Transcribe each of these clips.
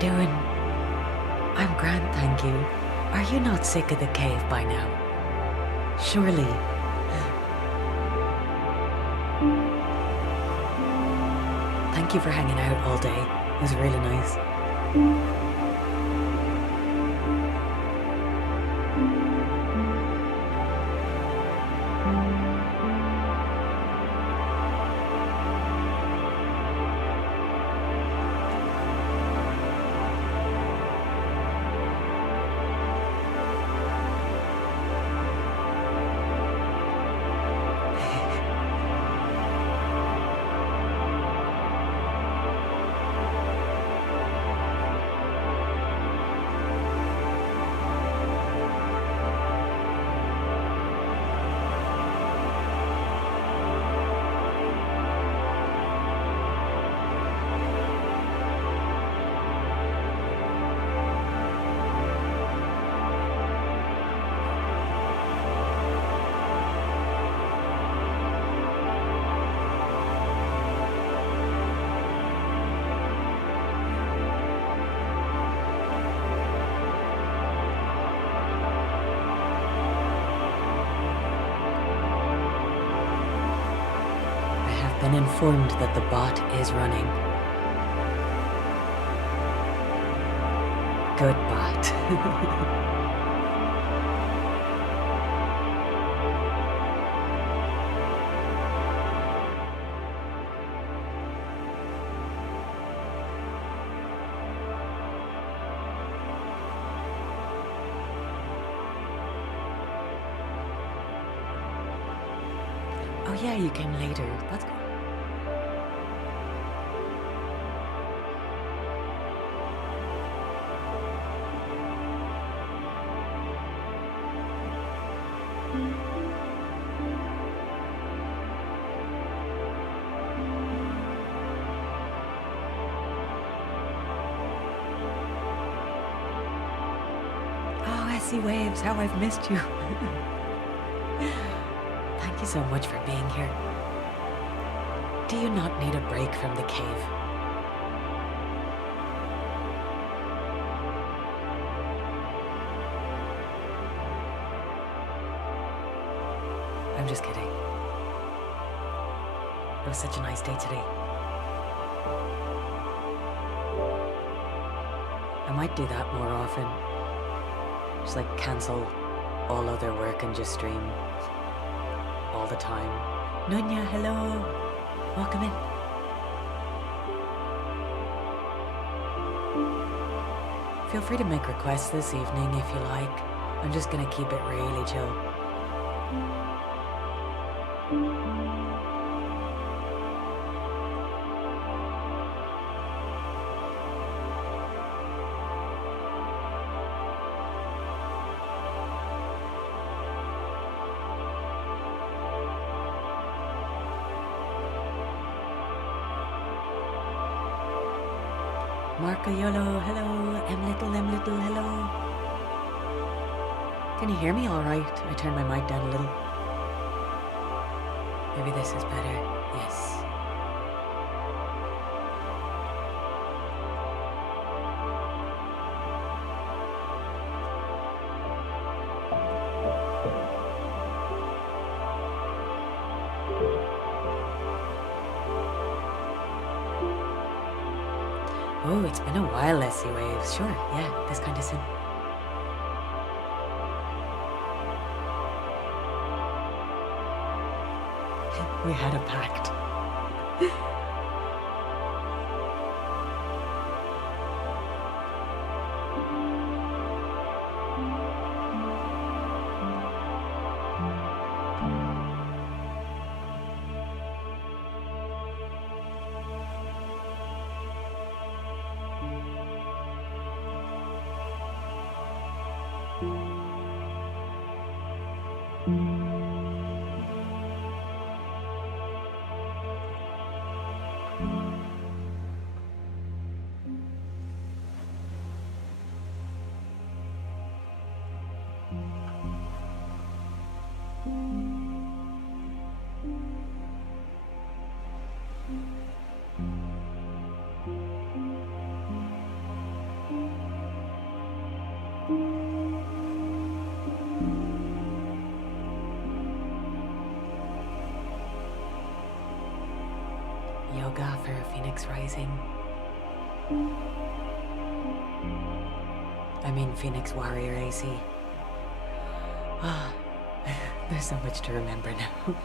doing? I'm grand, thank you. Are you not sick of the cave by now? Surely. Thank you for hanging out all day. It was really nice. Been informed that the bot is running. Good bot. Oh yeah, you came later. That's cool. Oh, Essie Waves, how I've missed you. Thank you so much for being here. Do you not need a break from the cave? I'm just kidding. It was such a nice day today. I might do that more often. Just like cancel all other work and just stream all the time. Nunya, hello. Welcome in. Feel free to make requests this evening if you like. I'm just gonna keep it really chill. Marco Yolo, hello. M Little, hello. Can you hear me all right? I turned my mic down a little. Maybe this is better. Yes. Oh, it's been a while, Essie Waves. Sure, yeah, this kind of soon. We had a pact. yoga for Phoenix Rising. I mean Phoenix Warrior AC. Ah, there's so much to remember now.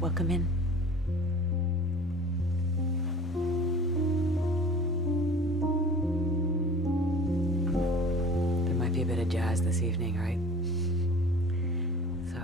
Welcome in. There might be a bit of jazz this evening, right? So.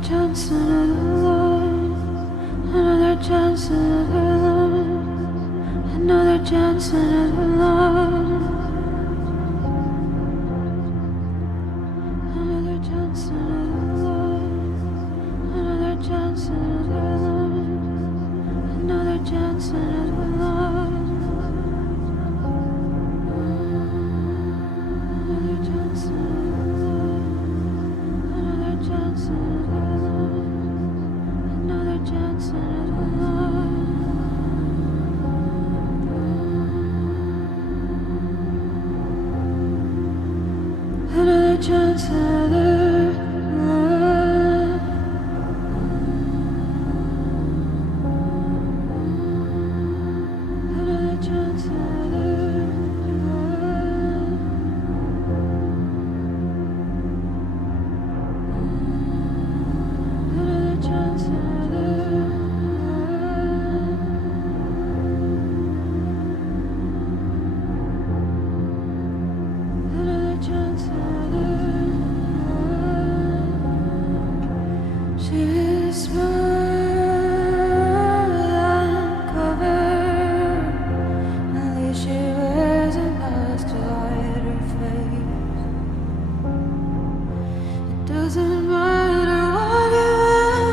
chance, another love, another chance, another love, another chance, another love, another chance, another love, another chance, another love, another chance, another love, another chance, another love, another chance, another love, another chance, another love. Another chance, another love. Another chance, another love. Another chance, another love. Another chance, another love. She's smooth uncovered. At least she wears a mask to hide her face. It doesn't matter what you want,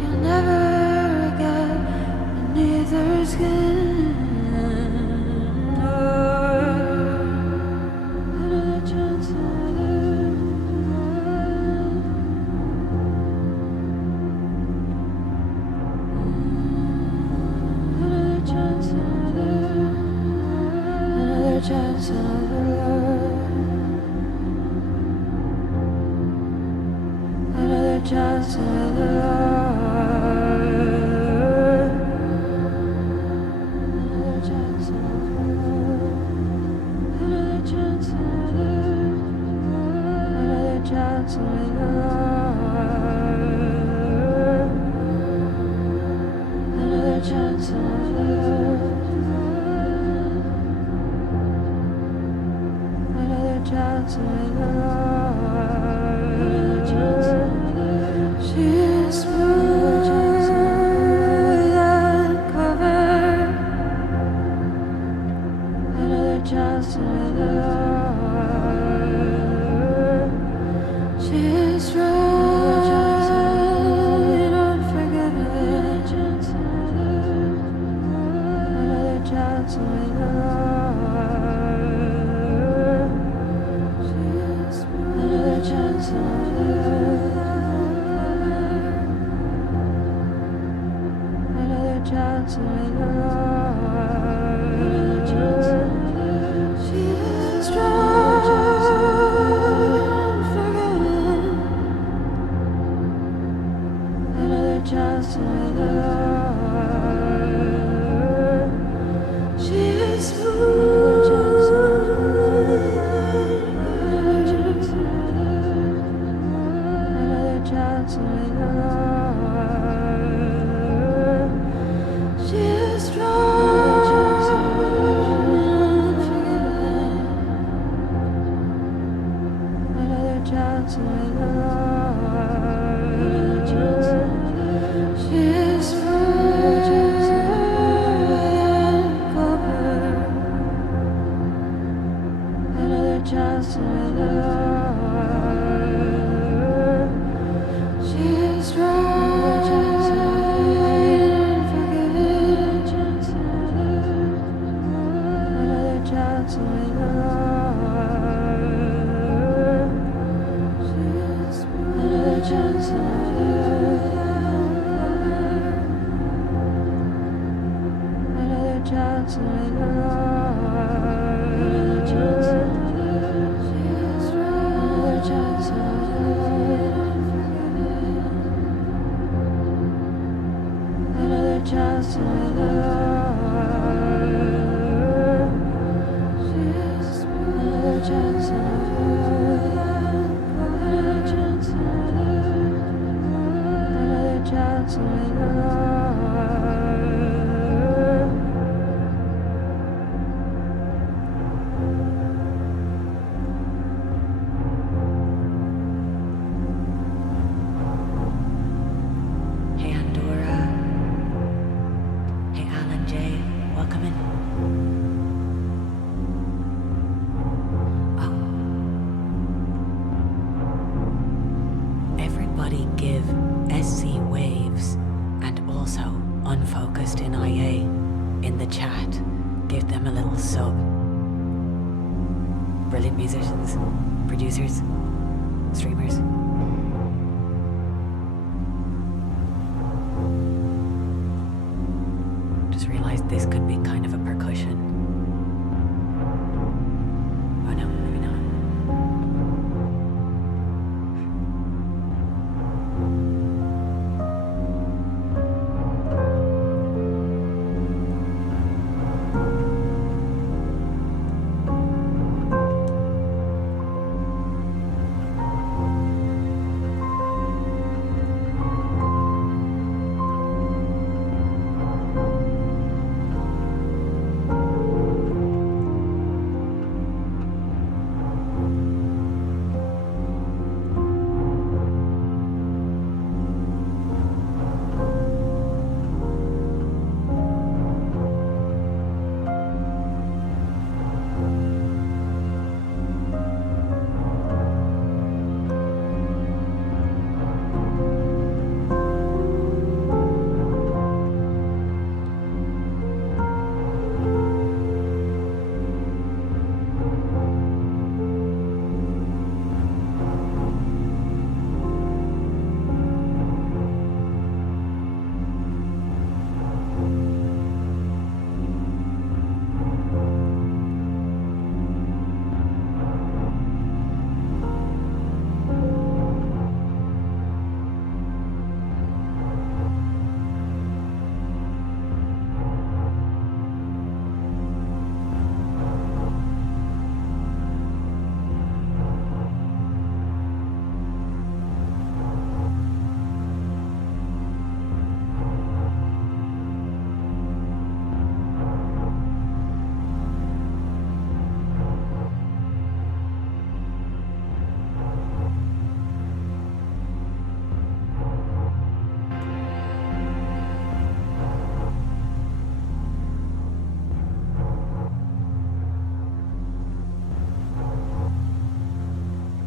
you'll never get beneath her skin. Another chance, another love. Another chance, another love. Another chance, another love. Another chance, another love. Another chance, another love. Another chance, another love. Another chance, another love. Another chance, another love. Another chance, another love. She is smooth uncovered. Another chance, another love. She is right, unforgiven. Another chance, another love. Another chance, another love. Another chance, another love. She is strong, unforgiven. Another chance, another love. She is smooth. Another chance, another chance, another love. She is strong, unforgiven. Another chance, another love. She is smooth, uncovered. Another chance, another love. She is right, unforgiven. Another chance, another love. She is I'm a little sub. Brilliant musicians, producers, streamers. Just realized this could be kind of a percussion. Oh no, maybe not.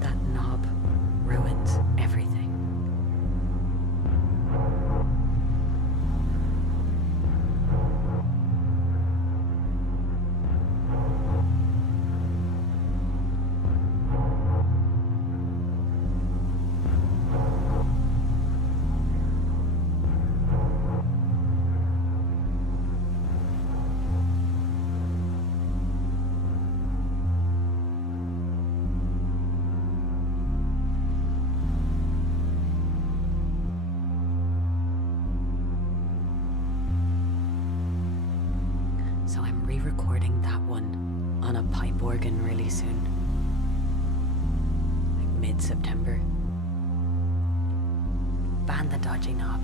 That knob ruins everything. So I'm re-recording that one on a pipe organ really soon. Like mid-September. Ban the dodgy knob.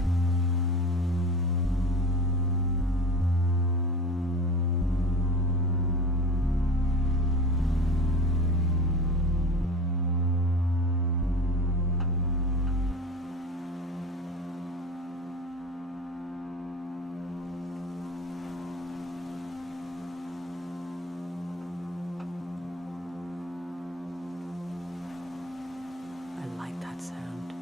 I like that sound.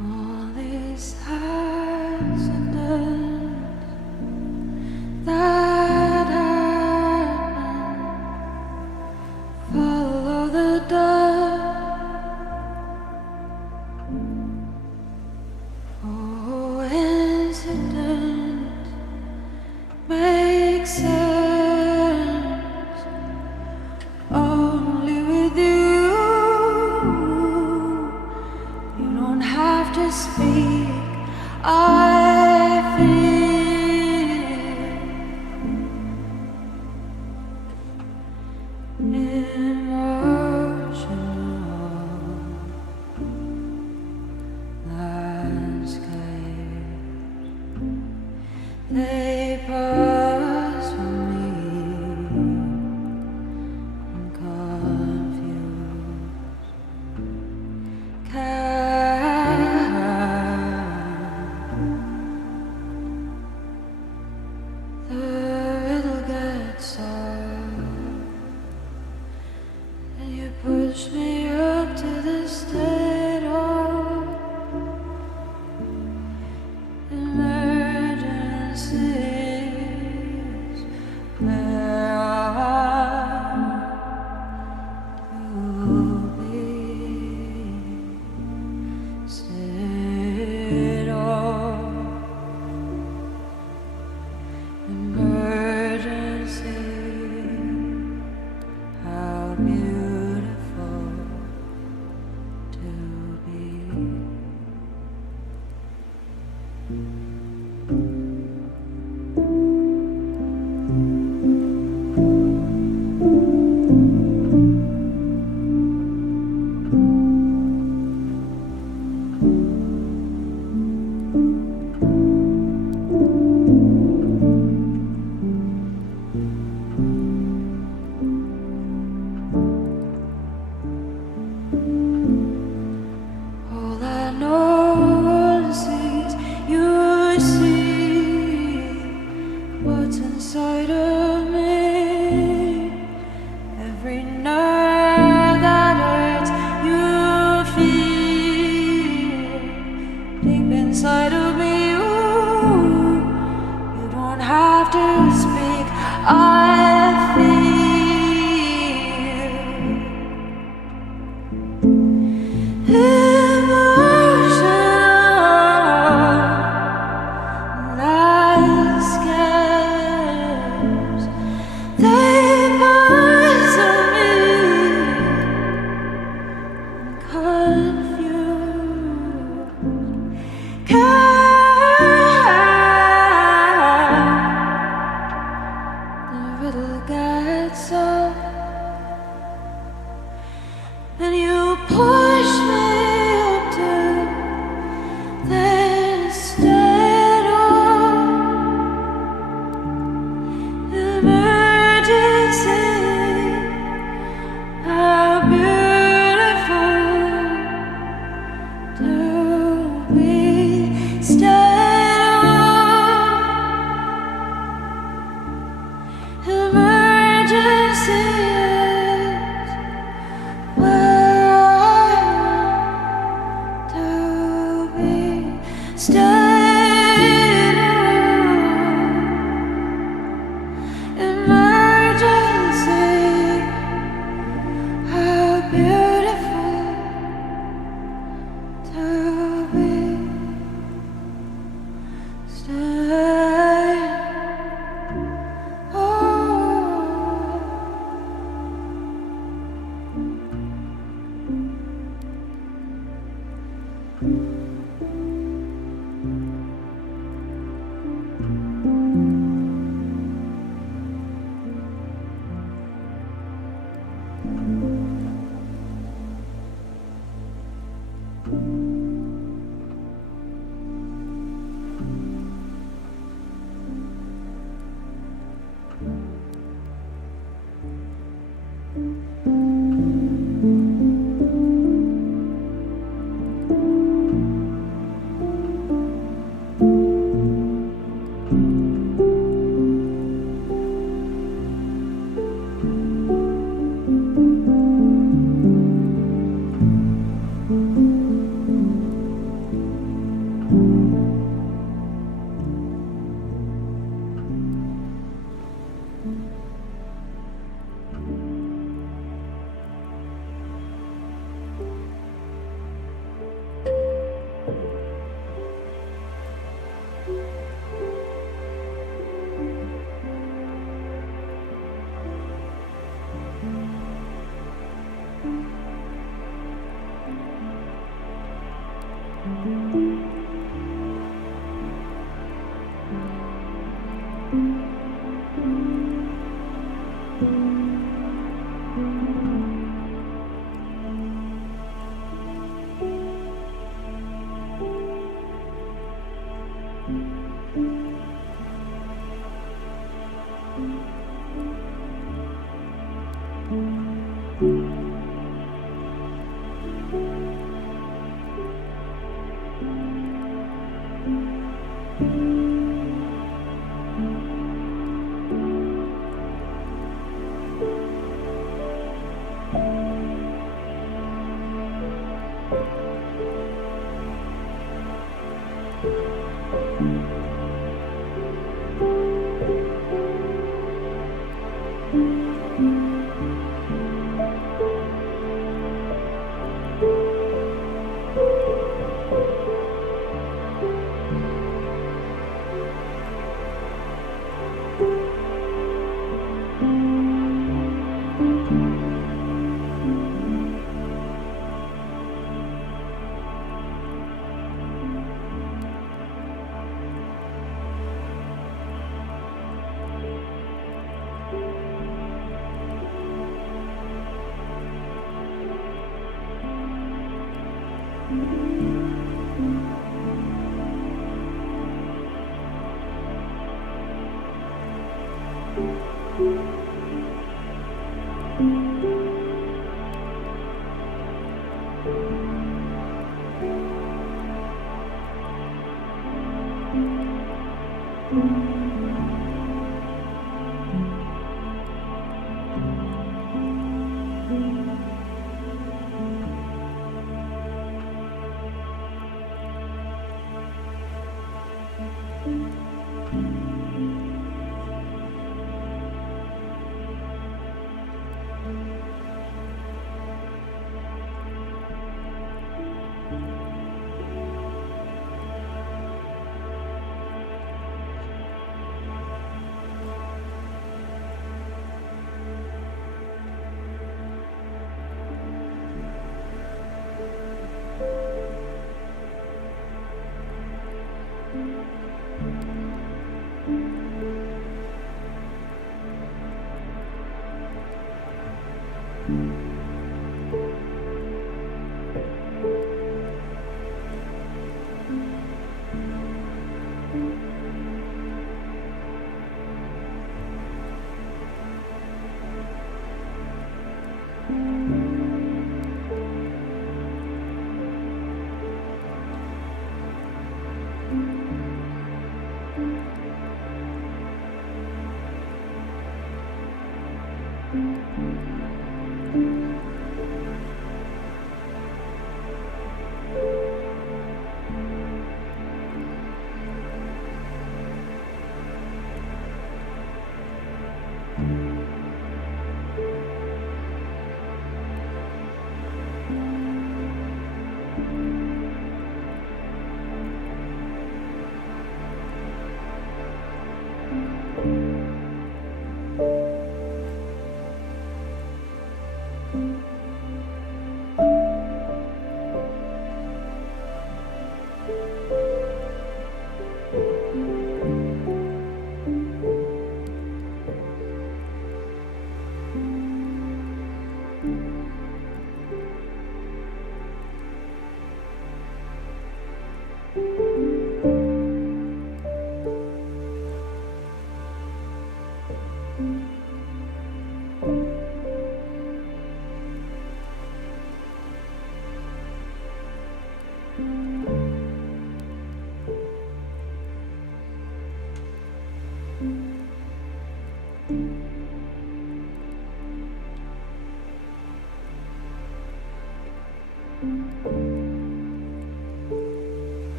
All these accidents that happen follow the dust. Oh, incident makes sense only with you. You don't have to speak. I feel emotional landscape. They pass for me. I'm confused. The riddle gets solved, and you push me up to the state of emergency.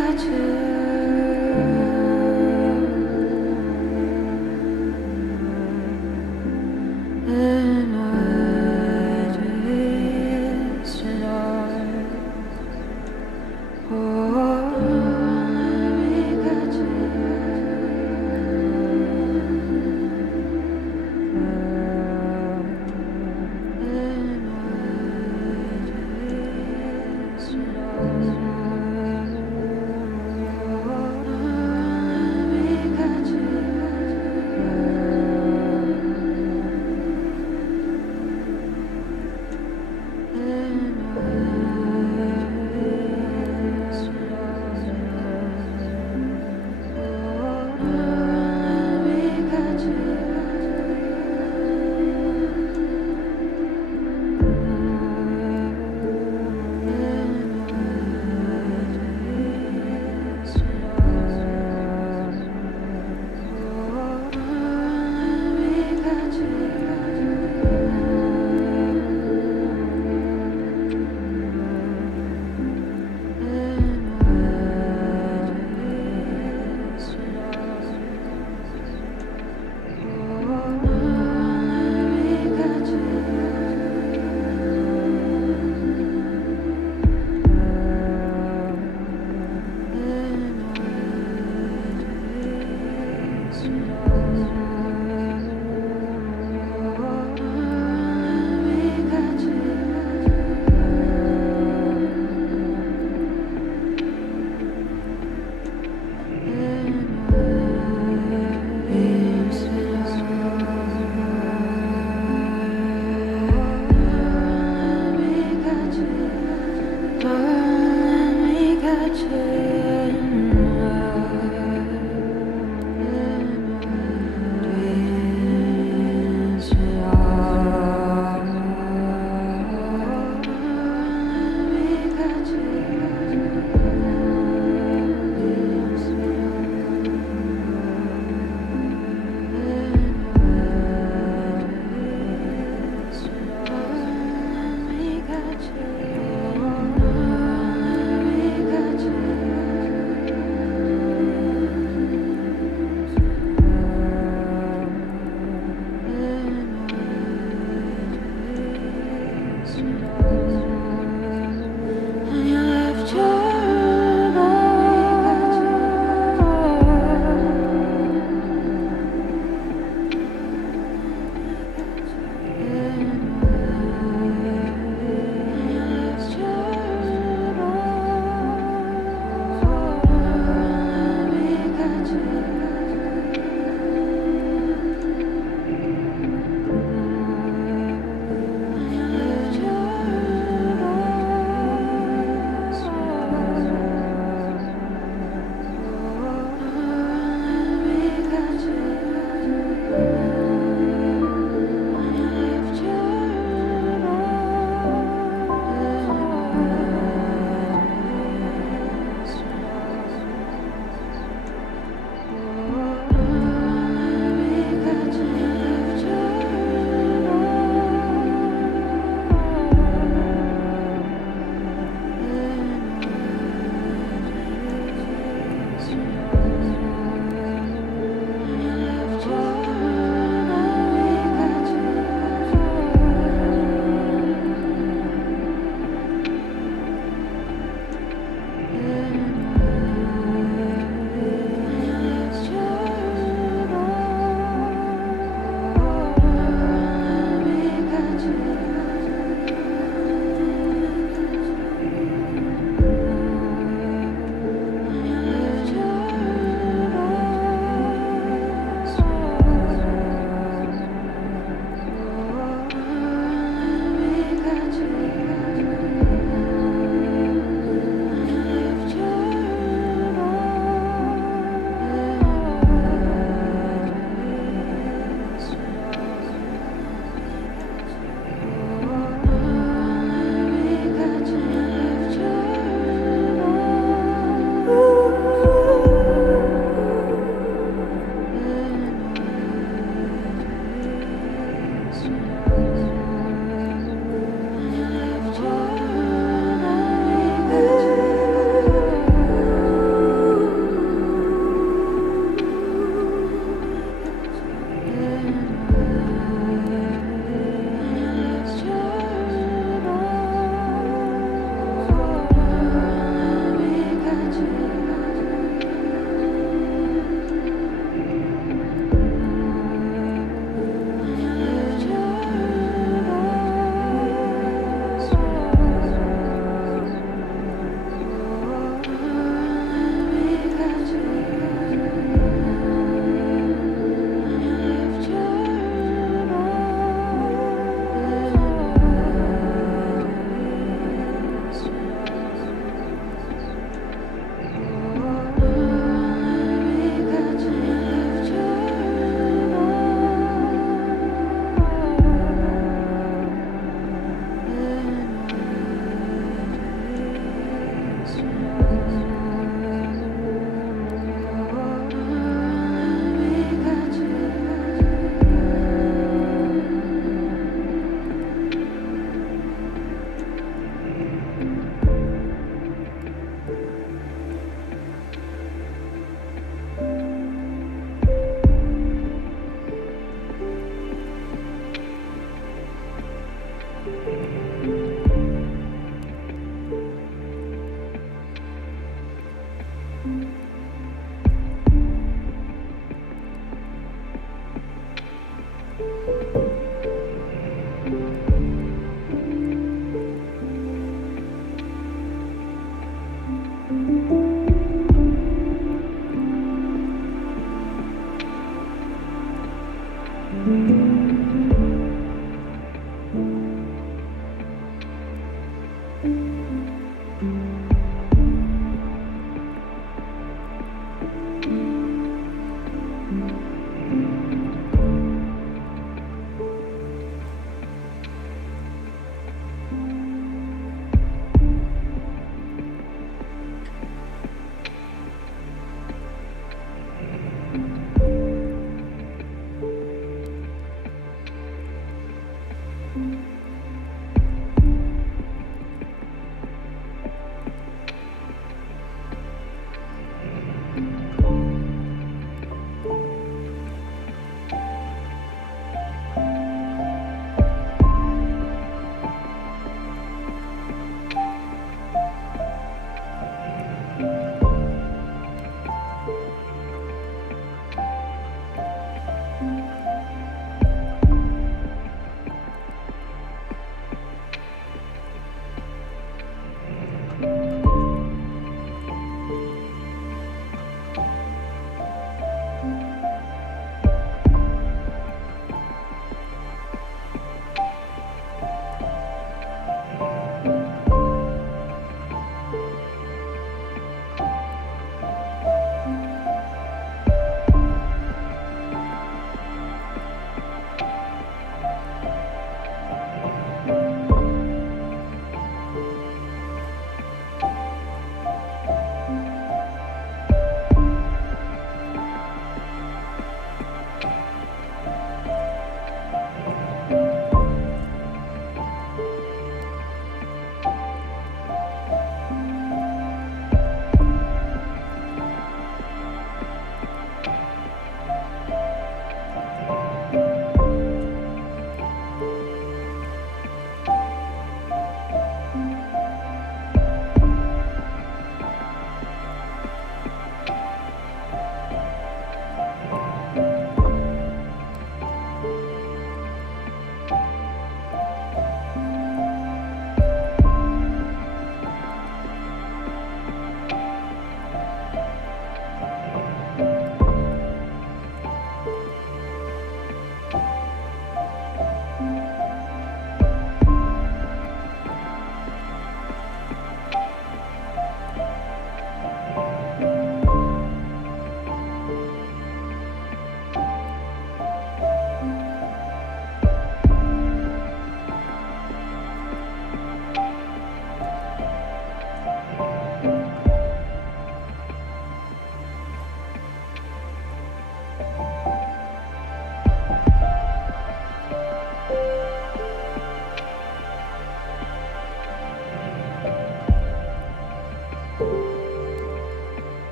got you. And I just tonight. Oh, we got you.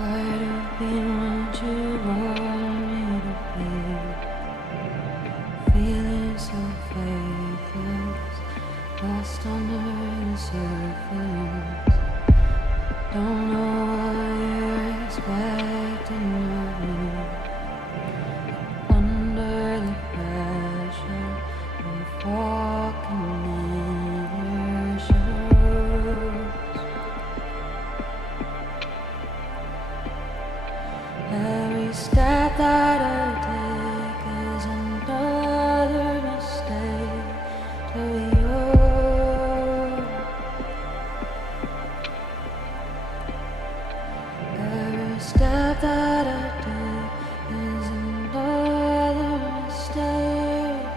Tired of being what you want me to be. Feeling so faithless, lost under the surface. Don't know what you're expecting of me. Under the pressure of walking in your shoes. Every step that I take is another mistake to you. Every step that I take is another mistake.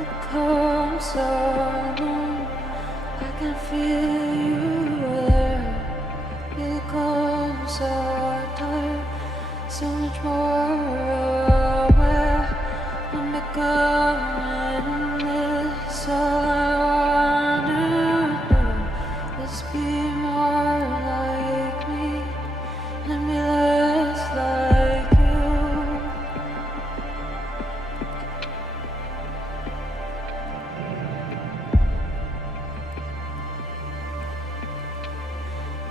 It comes so long, I can feel you there. It comes so tired, so much more aware. I'm becoming this. All I wanna do is be more like me and be less like you.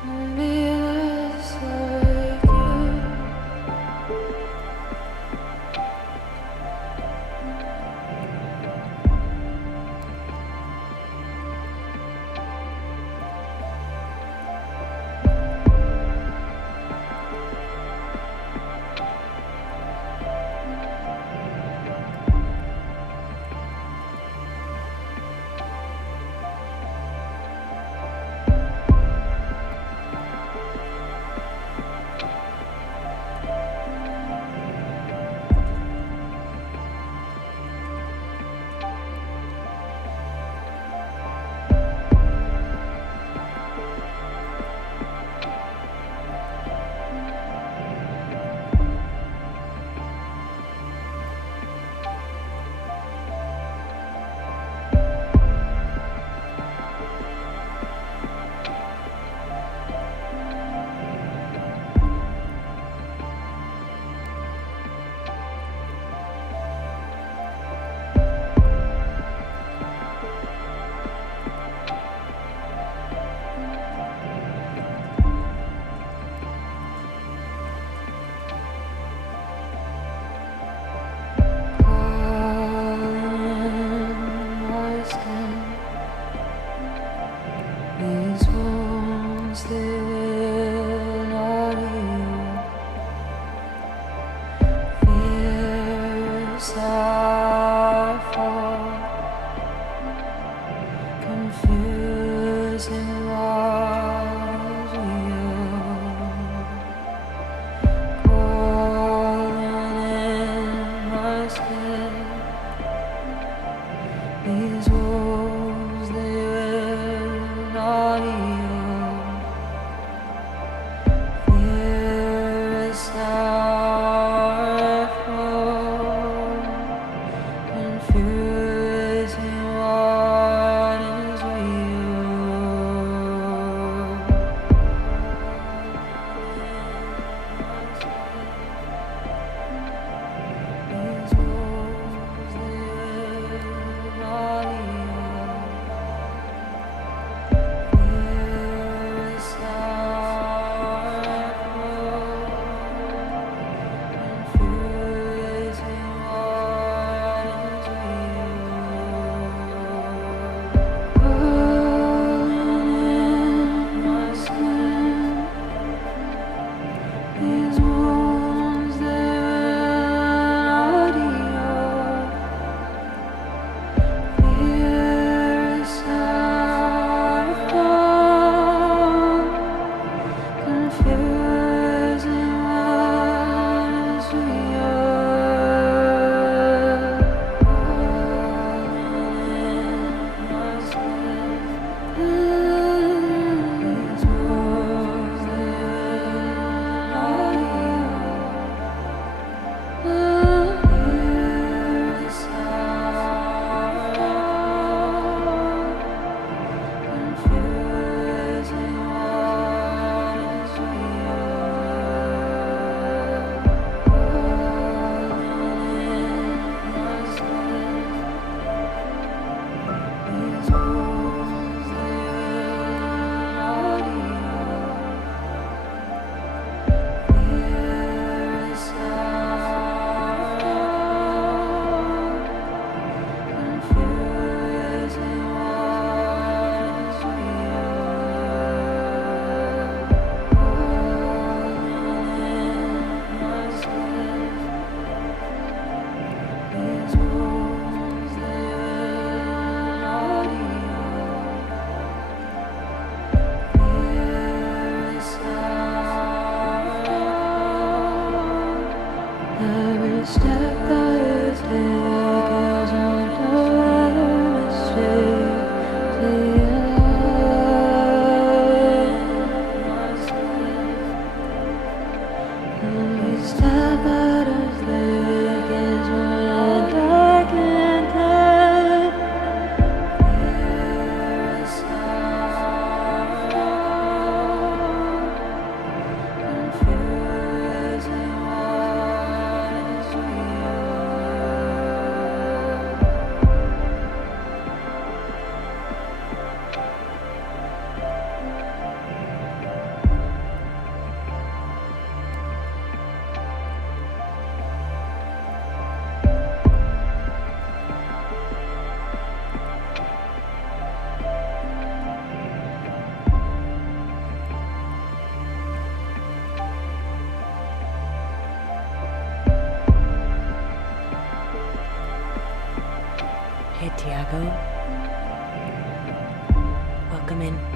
And be less like you. These wounds, they will not heal. Fears are fall, confusing what is real. Calling in my skin. These wounds, they will not heal. Fear is sorrowful, confusing what is real. These wounds, they will not heal. Hey, Tiago. Welcome in.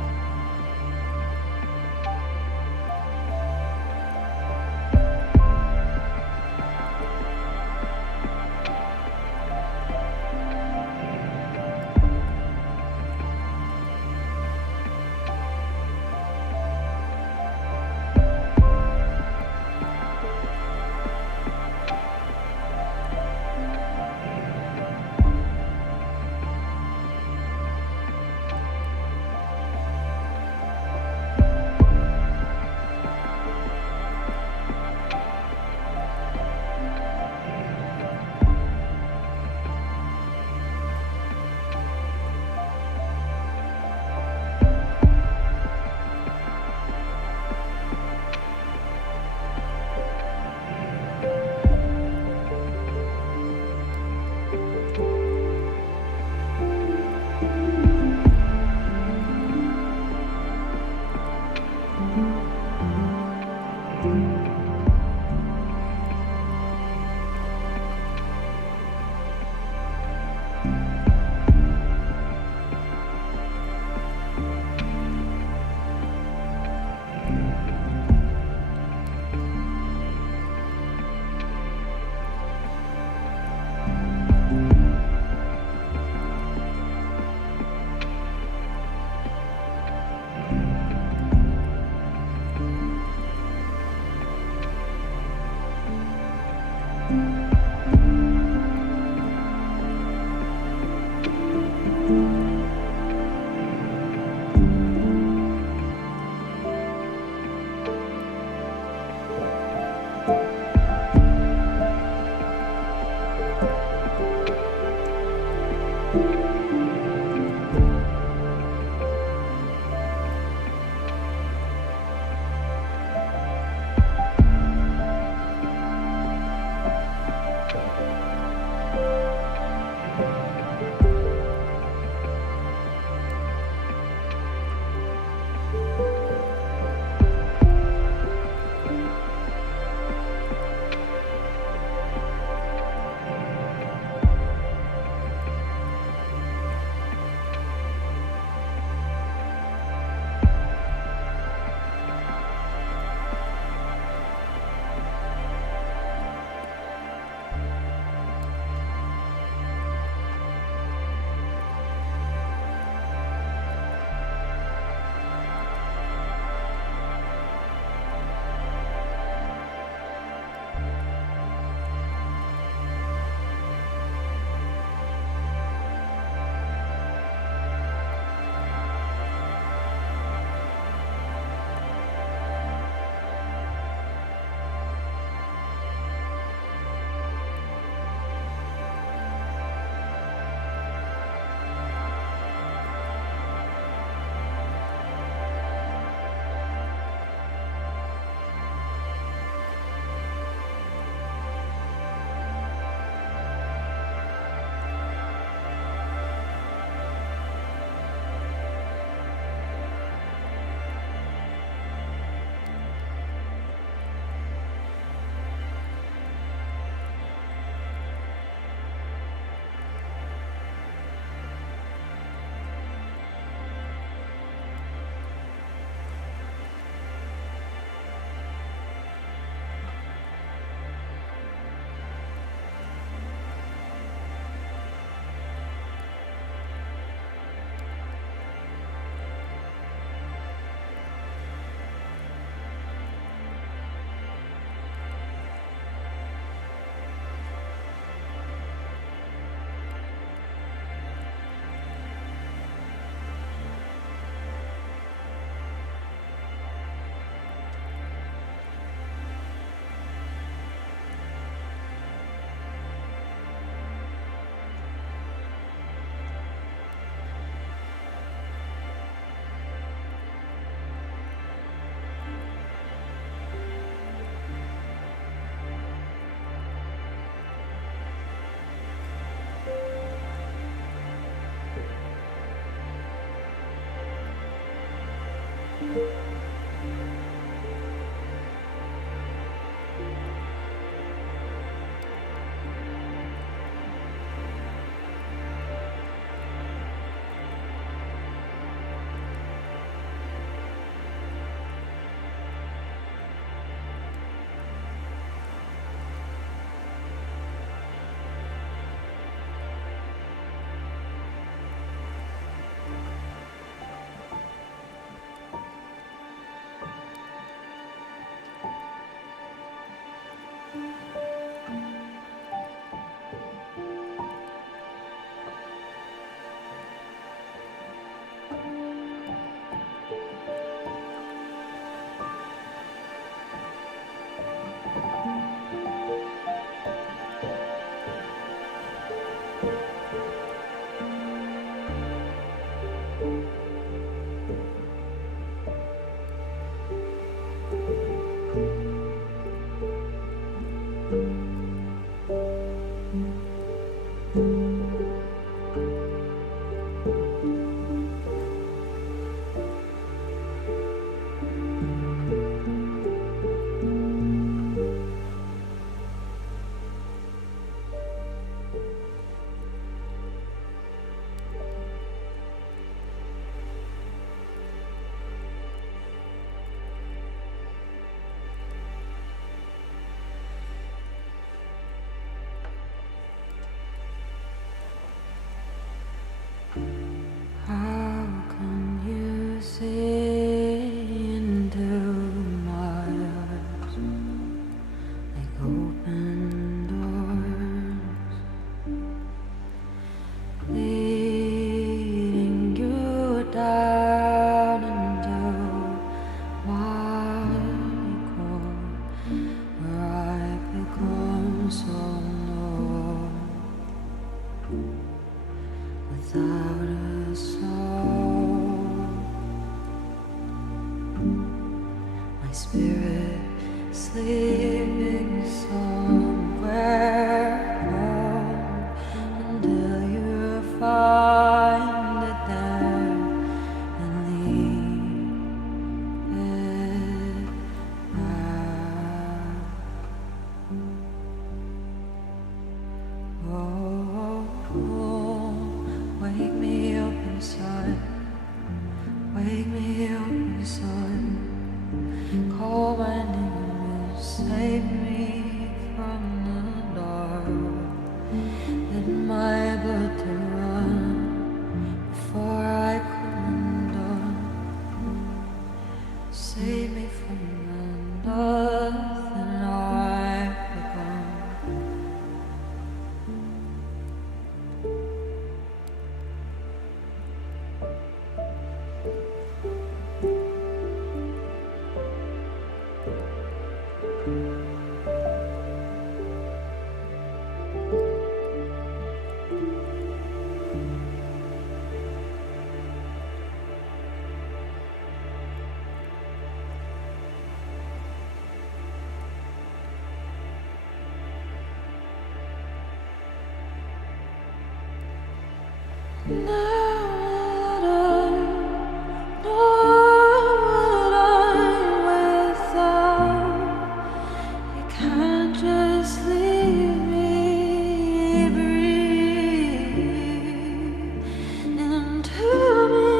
without a soul. My spirit sleeping somewhere home until you find it there and leave it back. Oh, wake me up inside, wake me up inside. Call my name, save me from the dark. Let my blood to run before I come undone. Save me from the nothing I've become. Now that I know what I'm without, you can't just leave me breathe into me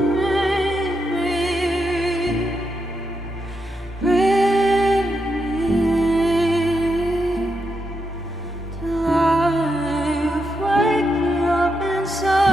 and make me breathe to life. Wake me up inside.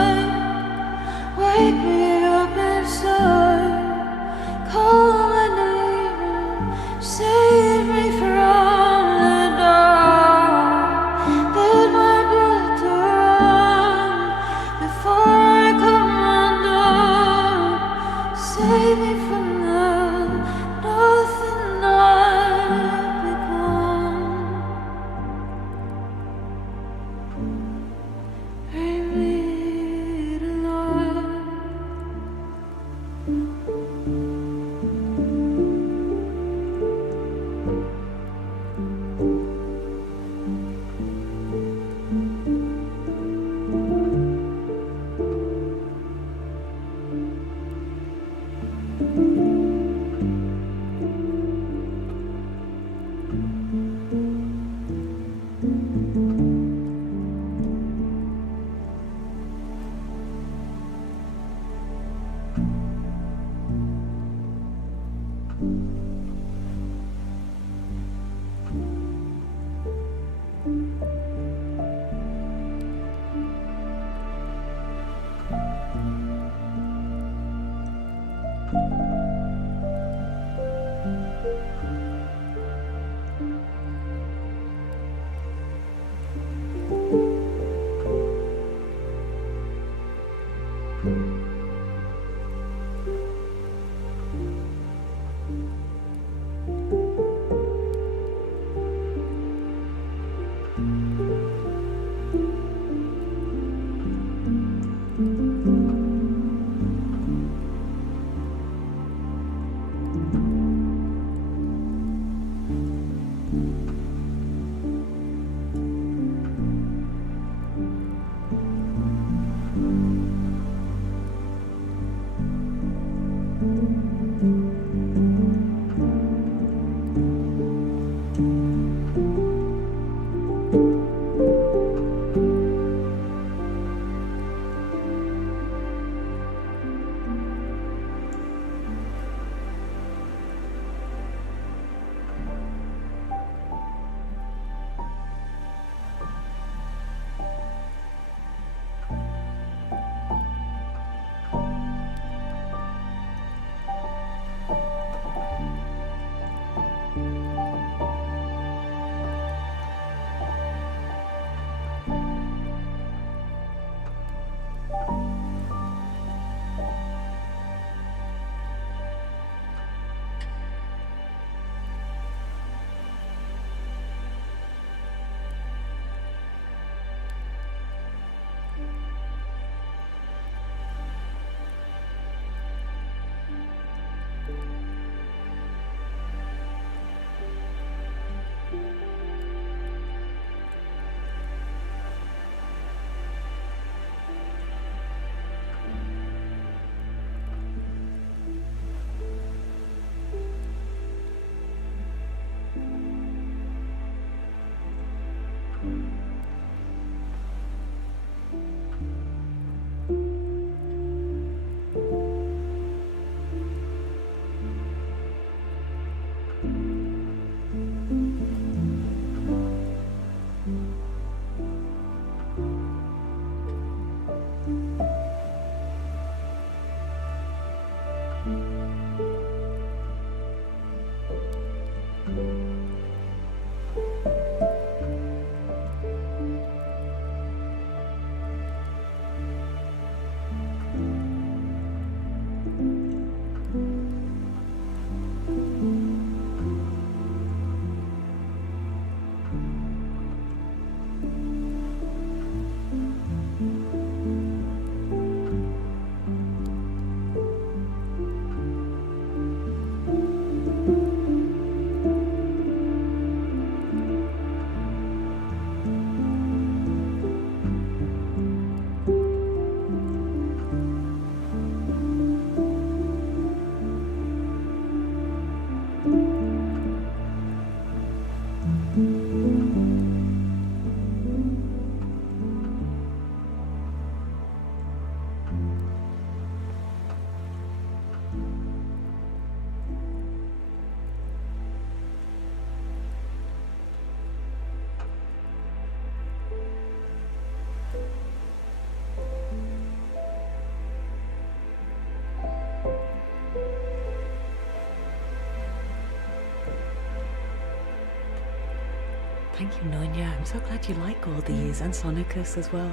Thank you, Nonya. I'm so glad you like all these, and Sonicus as well.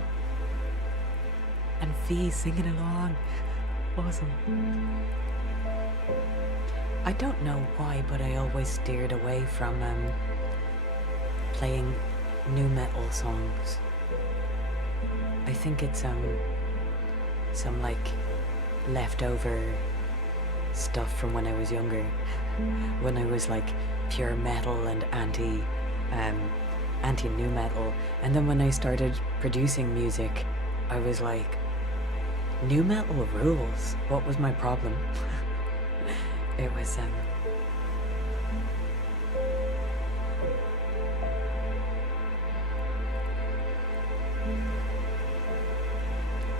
And Fee singing along. Awesome. I don't know why, but I always steered away from playing new metal songs. I think it's some like leftover stuff from when I was younger, when I was like pure metal and anti new metal, and then when I started producing music, I was like, new metal rules. What was my problem? It was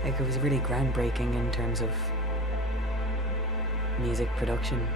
like it was really groundbreaking in terms of music production.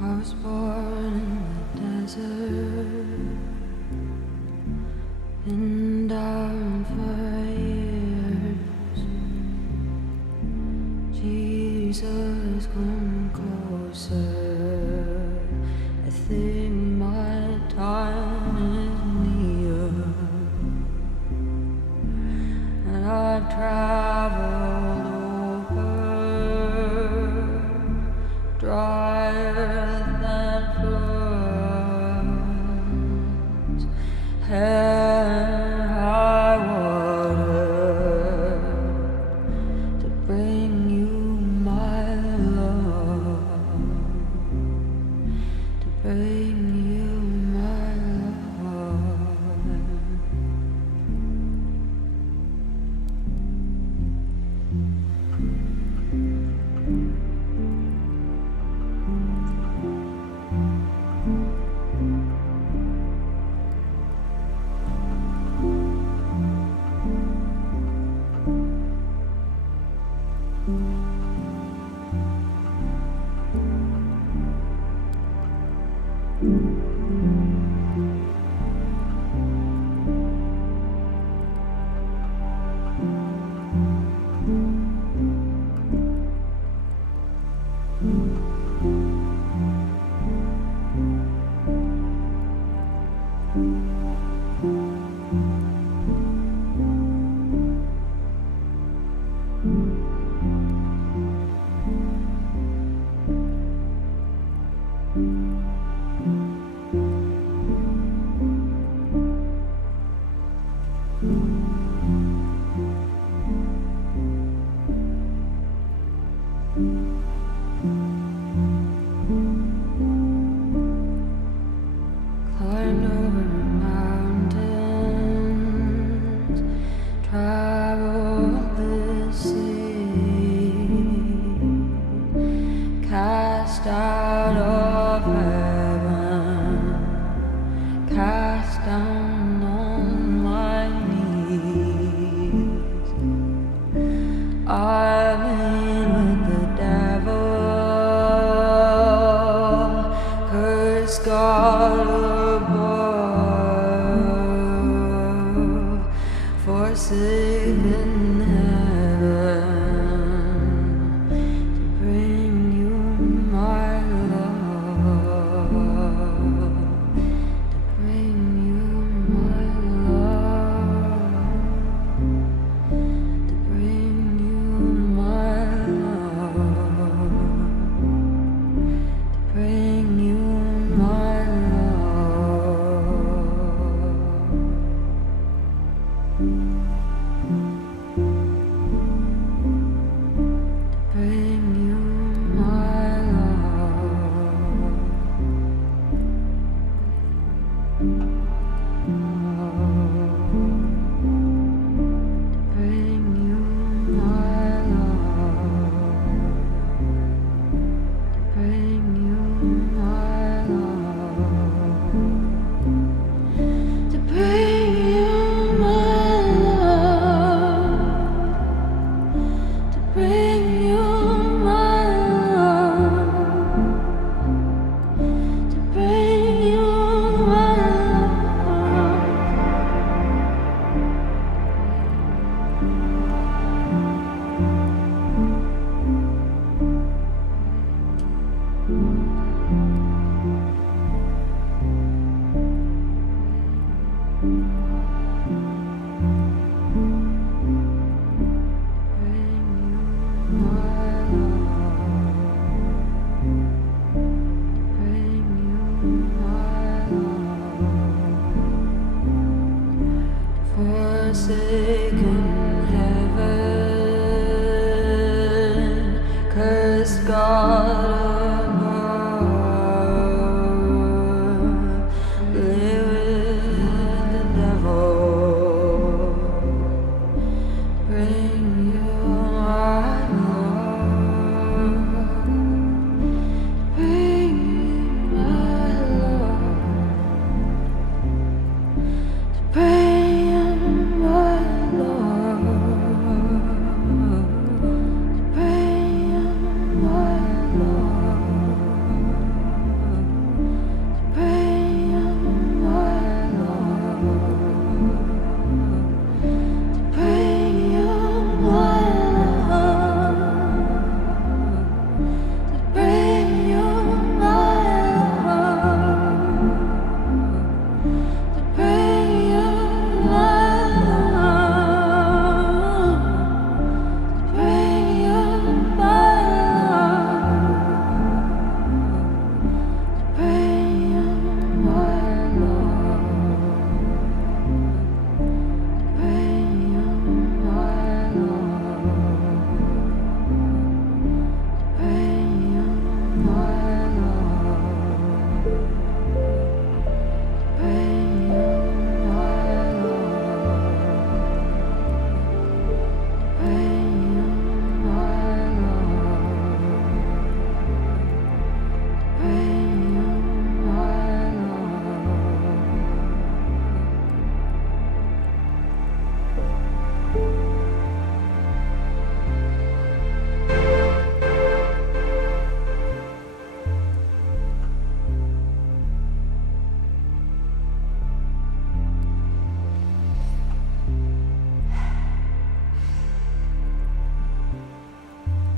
I was born in the desert, been down for years. Jesus, come closer. I think my time is near, and I've traveled over drier than floods and high water to bring you my love, to bring Climbed over mountains, traveled the sea, cast out of heaven, cast down on my knees. I've been with the devil, curse God above, forsaken heaven to bring you my love, to bring you my love, to bring you my love, to bring you my bring you my love. Bring you my love. Bring you my love. To bring you my love. To bring you my love. To bring you my love. Forsaken heaven, curse God above, live with the devil, bring you my love, bring you my love, bring you my love, bring you my love.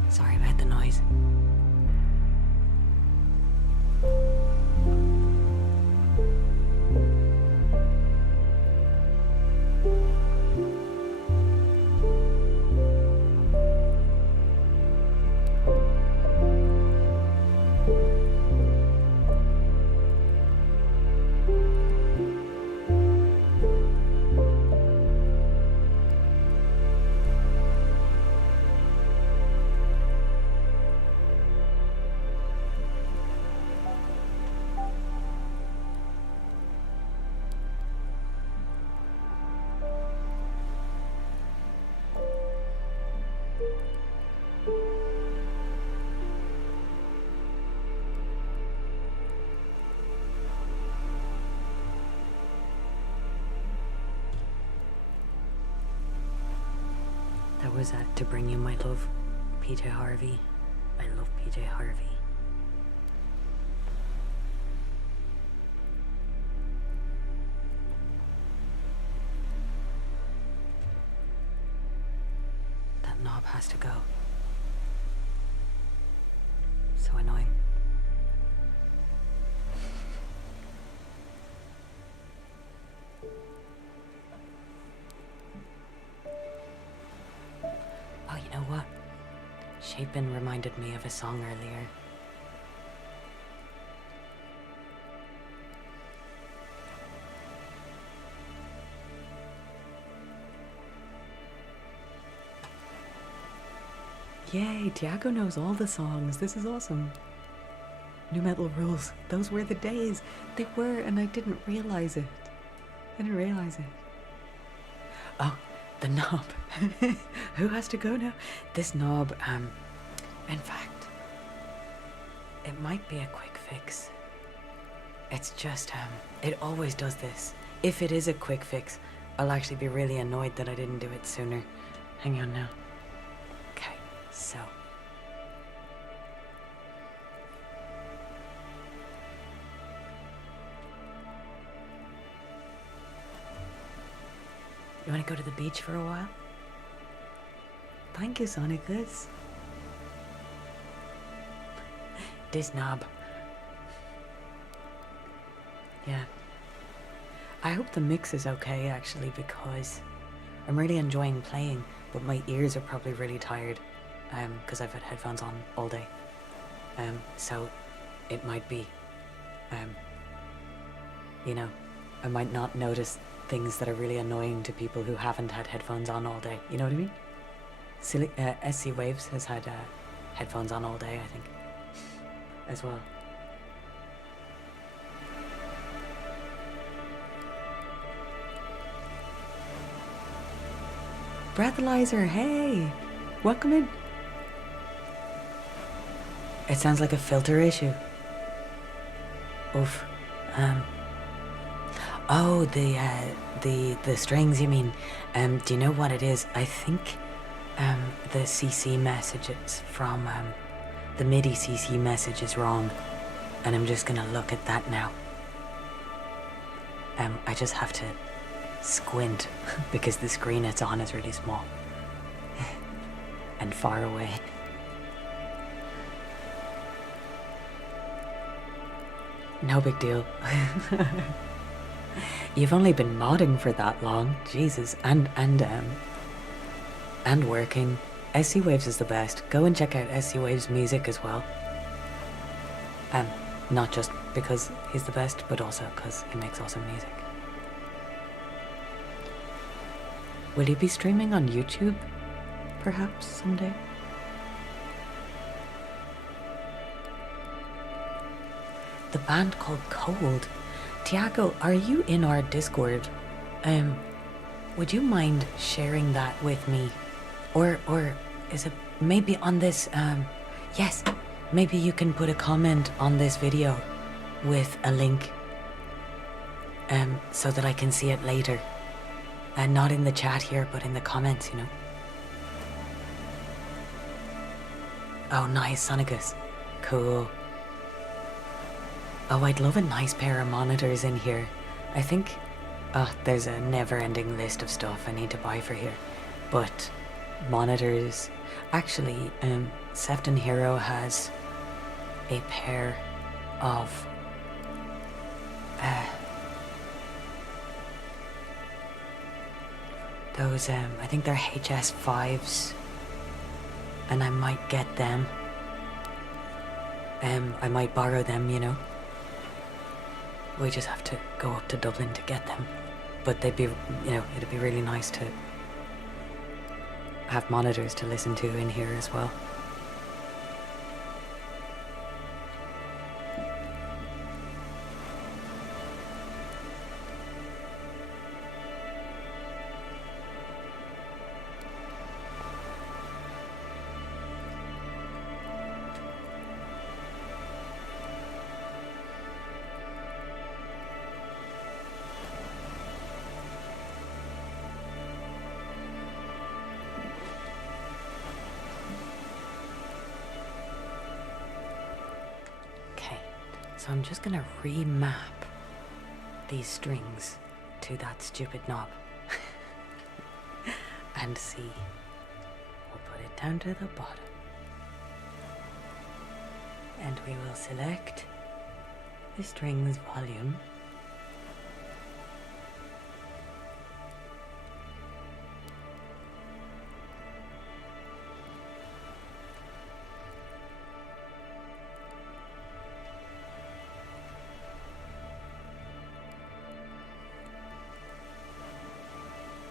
Sorry about the noise. That was To Bring You My Love, PJ Harvey. I love PJ Harvey. That knob has to go. So annoying. Oh, you know what? Chapin reminded me of a song earlier. Yay, Tiago knows all the songs. This is awesome. New Metal Rules. Those were the days. They were, and I didn't realize it. Oh, the knob. Who has to go now? This knob, in fact, it might be a quick fix. It's just, it always does this. If it is a quick fix, I'll actually be really annoyed that I didn't do it sooner. Hang on now. Okay, so. You want to go to the beach for a while? Thank you, Sonicus. This knob. Yeah. I hope the mix is okay, actually, because I'm really enjoying playing, but my ears are probably really tired, because I've had headphones on all day. So it might be, you know, I might not notice things that are really annoying to people who haven't had headphones on all day. You know what I mean? SC Waves has had headphones on all day, I think, as well. Breathalyzer, hey! Welcome in. It sounds like a filter issue. Oof. Oh, the strings, you mean? Do you know what it is? I think the CC messages from the MIDI CC message is wrong, and I'm just gonna look at that now. I just have to squint because the screen it's on is really small and far away. No big deal. You've only been modding for that long, Jesus, and working. SC Waves is the best. Go and check out SC Waves music as well. Not just because he's the best, but also because he makes awesome music. Will you be streaming on YouTube, perhaps someday? The band called Cold. Tiago, are you in our Discord? Would you mind sharing that with me? Or is it maybe on this, yes, maybe you can put a comment on this video with a link, so that I can see it later. And not in the chat here, but in the comments, you know. Oh, nice, Sonicus. Cool. Oh, I'd love a nice pair of monitors in here. I think, there's a never-ending list of stuff I need to buy for here. But monitors, actually, Sefton Hero has a pair of those, I think they're HS5s, and I might get them. I might borrow them, you know. We just have to go up to Dublin to get them. But they'd be, you know, it'd be really nice to have monitors to listen to in here as well. So I'm just gonna remap these strings to that stupid knob and see. We'll put it down to the bottom. And we will select the strings volume.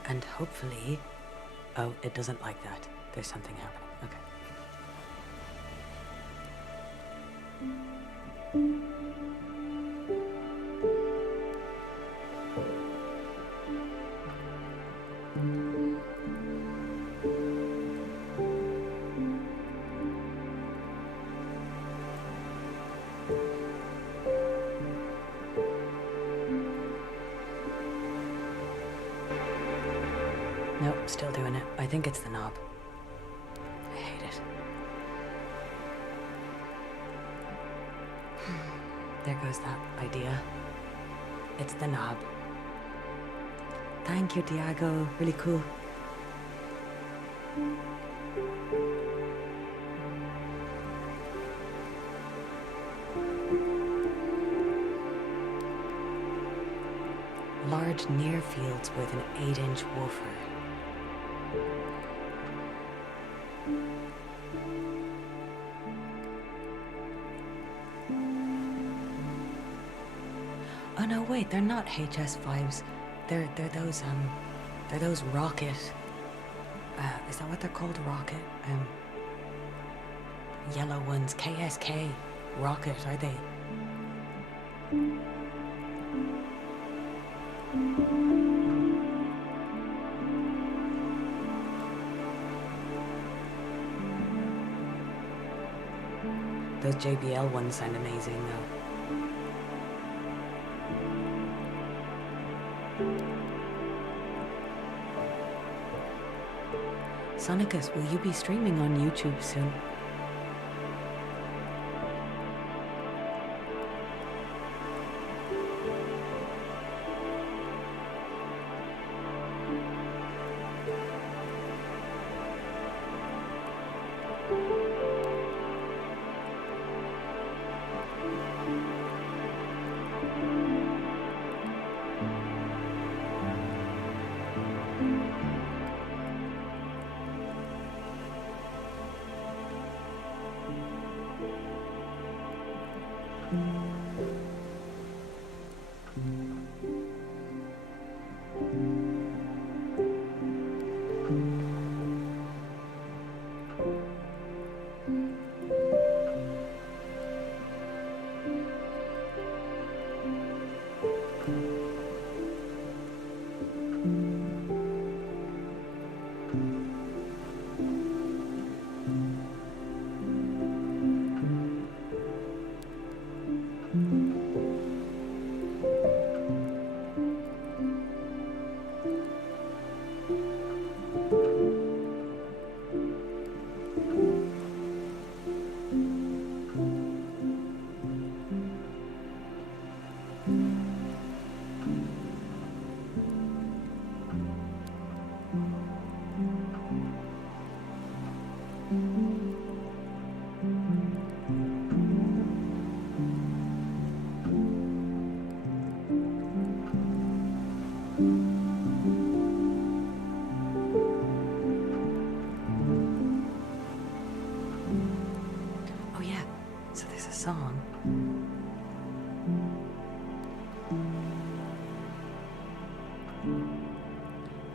And hopefully, oh, it doesn't like that. There's something happening. Okay. Nope, still doing it. I think it's the knob. I hate it. There goes that idea. It's the knob. Thank you, Diago. Really cool. Large near fields with an 8-inch woofer. Oh no, wait, they're not HS5s. They're those rocket. Is that what they're called? Rocket? Yellow ones. KSK. Rocket, are they? Those JBL ones sound amazing though. Sonicus, will you be streaming on YouTube soon? song.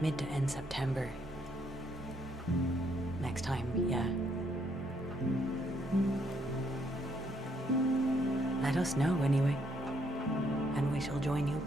Mid to end September. Next time, yeah. Let us know anyway, and we shall join you.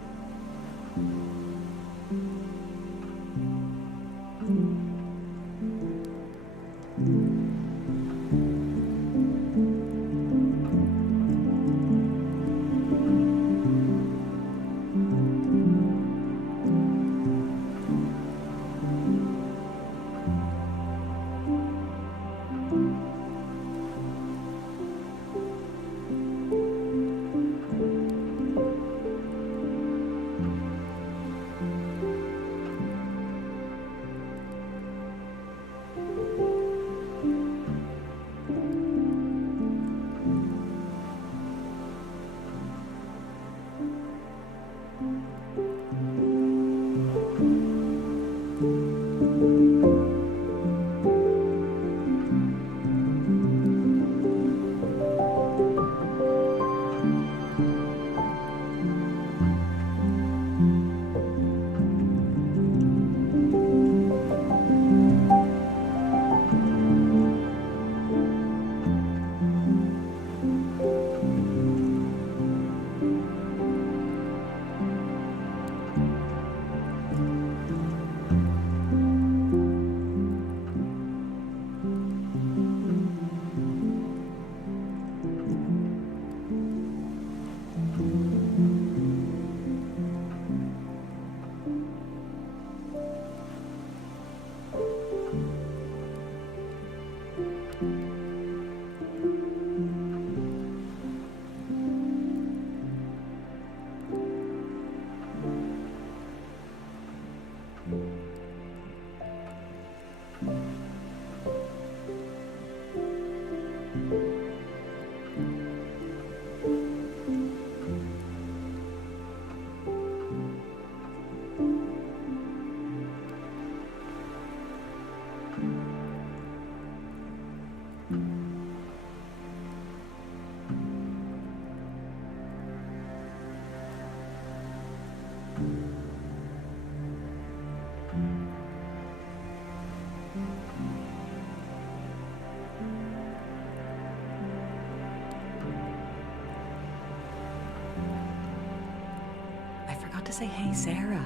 To say, hey, Sarah.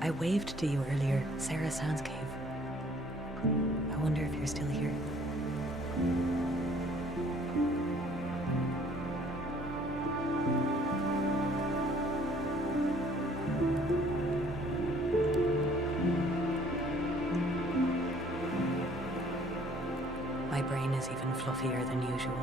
I waved to you earlier, Sarah Soundscave. I wonder if you're still here. My brain is even fluffier than usual.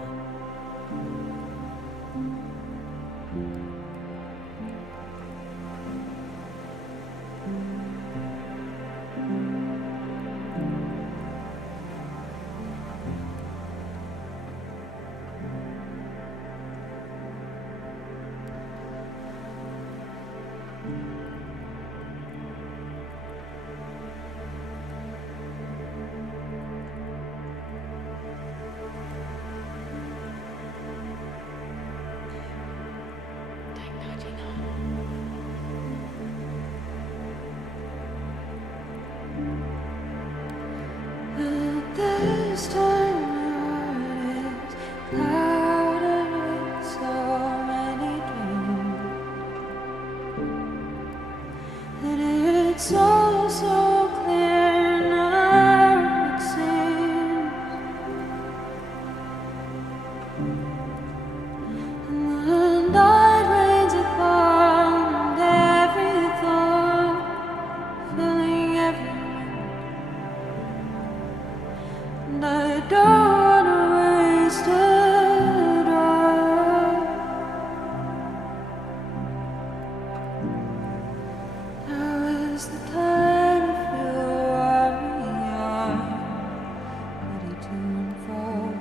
This time is clouded with so many dreams that it's all so clear now it seems, and the night rains upon every thought, filling every. And I don't wanna waste a drop. Now is the time to feel where we are, ready to unfold.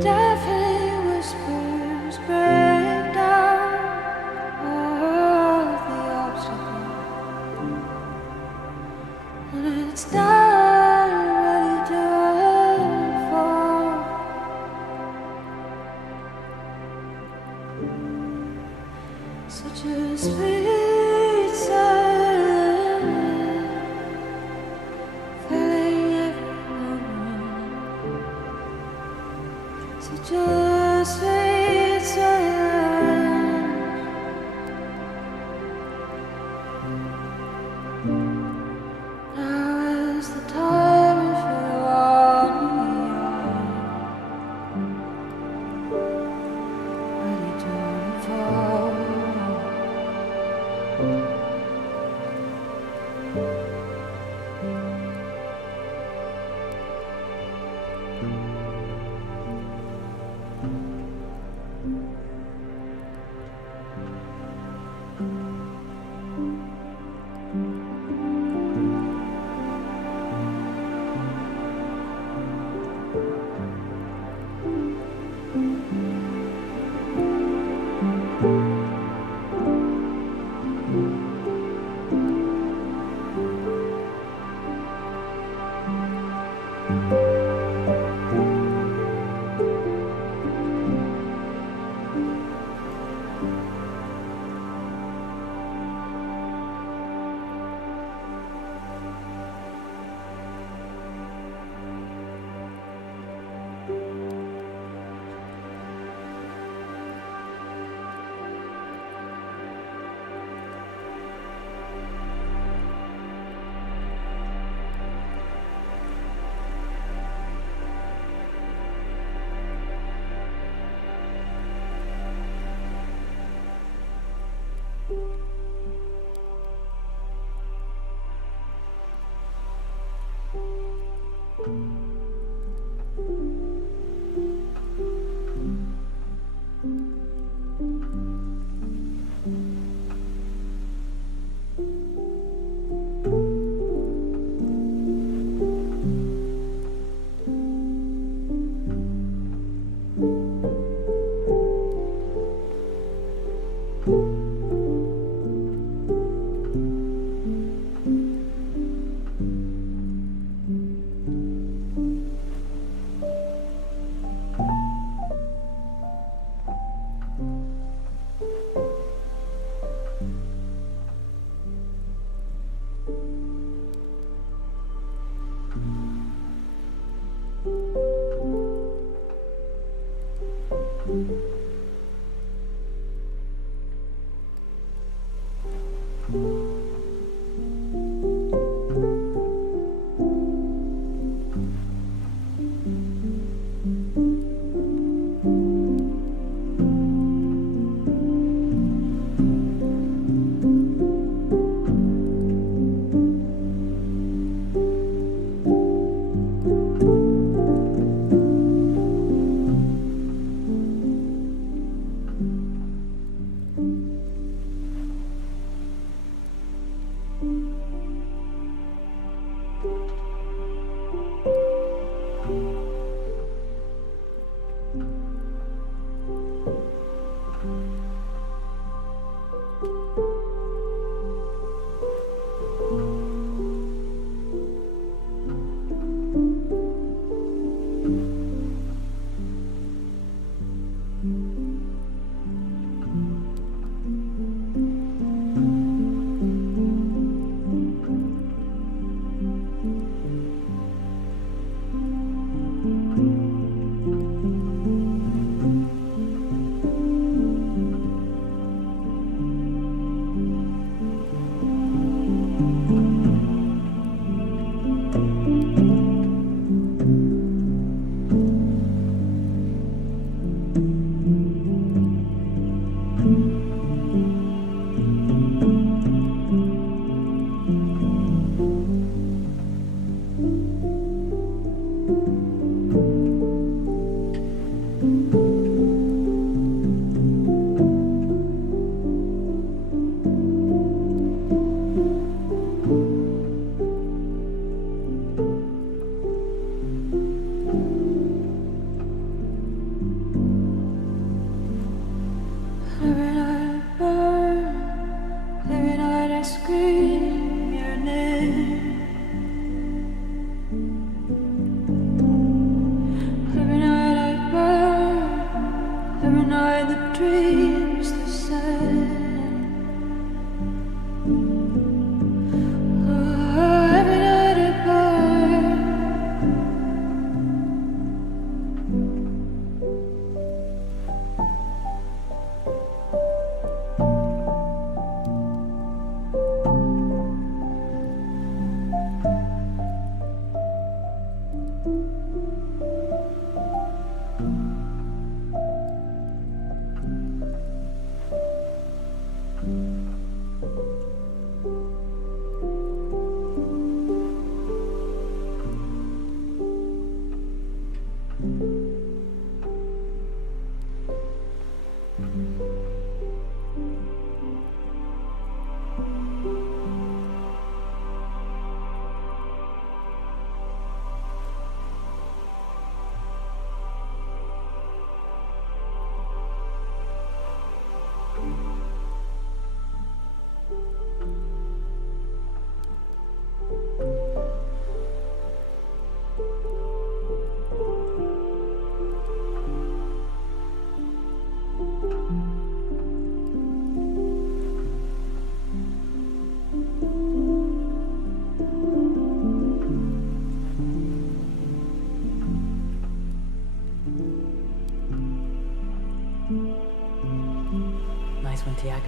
Deafening whispers break down all of the obstacles, and it's not ready to unfold. Such a sweet silence, filling every moment. Such a sweet silence. Now is the time if you want me, ready to unfold.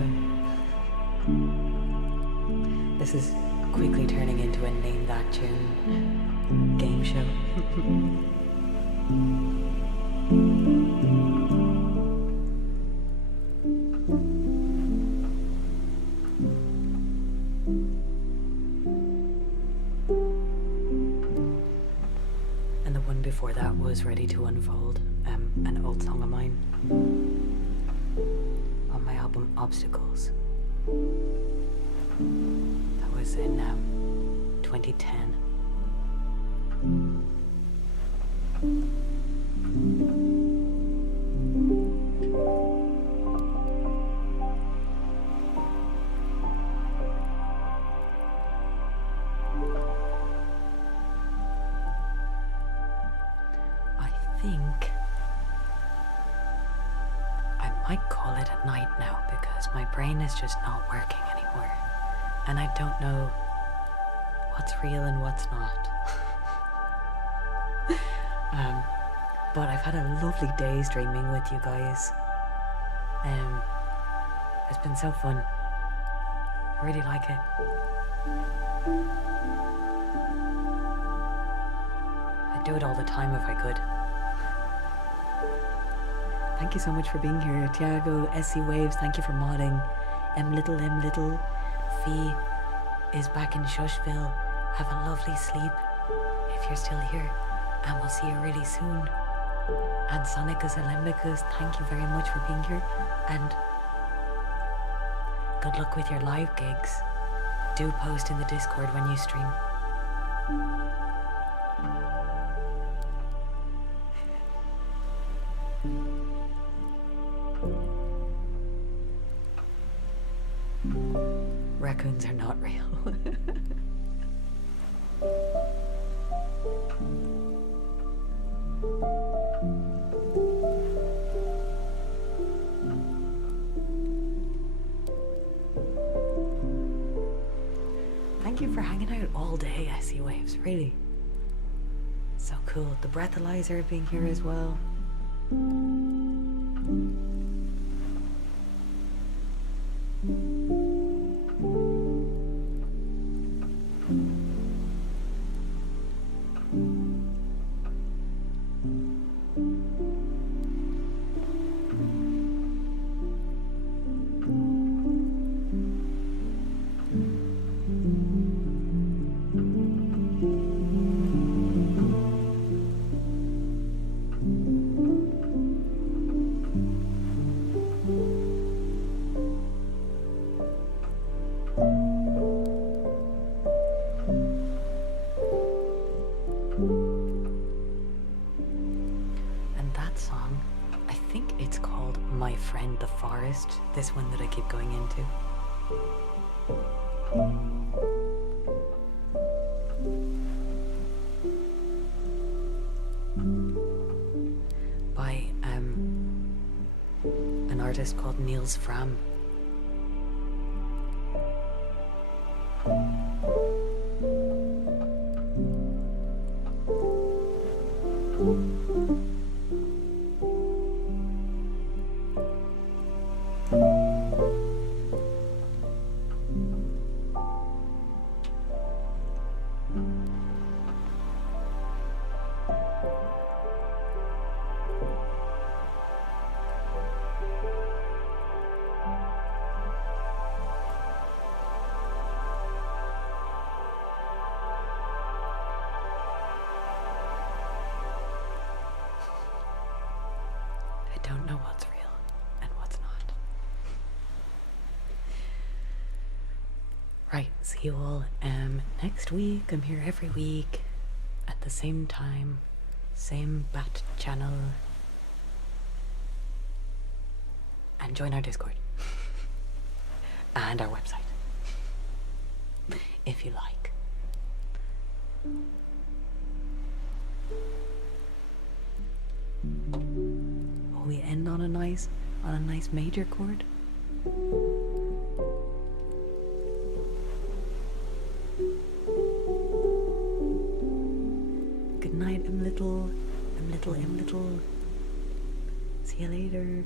Harmonica. This is quickly turning into a Name That Tune game show. And the one before that was Ready to Unfold, an old song of mine on my album Obstacles. That was in 2010. I think I might call it a night now because my brain is just not working anymore. And I don't know what's real and what's not. But I've had a lovely day streaming with you guys. It's been so fun. I really like it. I'd do it all the time if I could. Thank you so much for being here. Tiago, SC Waves, thank you for modding. M Little. Fee is back in Shushville. Have a lovely sleep if you're still here. And we'll see you really soon. And Sonicus Olymicus, thank you very much for being here. And good luck with your live gigs. Do post in the Discord when you stream. Raccoons are not real. Thank you for hanging out all day, SC Waves, really. So cool. The breathalyzer being here as well. My Friend the Forest, this one that I keep going into. By an artist called Niels Fram. I don't know what's real and what's not. Right, see you all next week. I'm here every week at the same time, same bat channel. And join our Discord and our website if you like. Will we end on a nice major chord? Good night, M Little. See you later.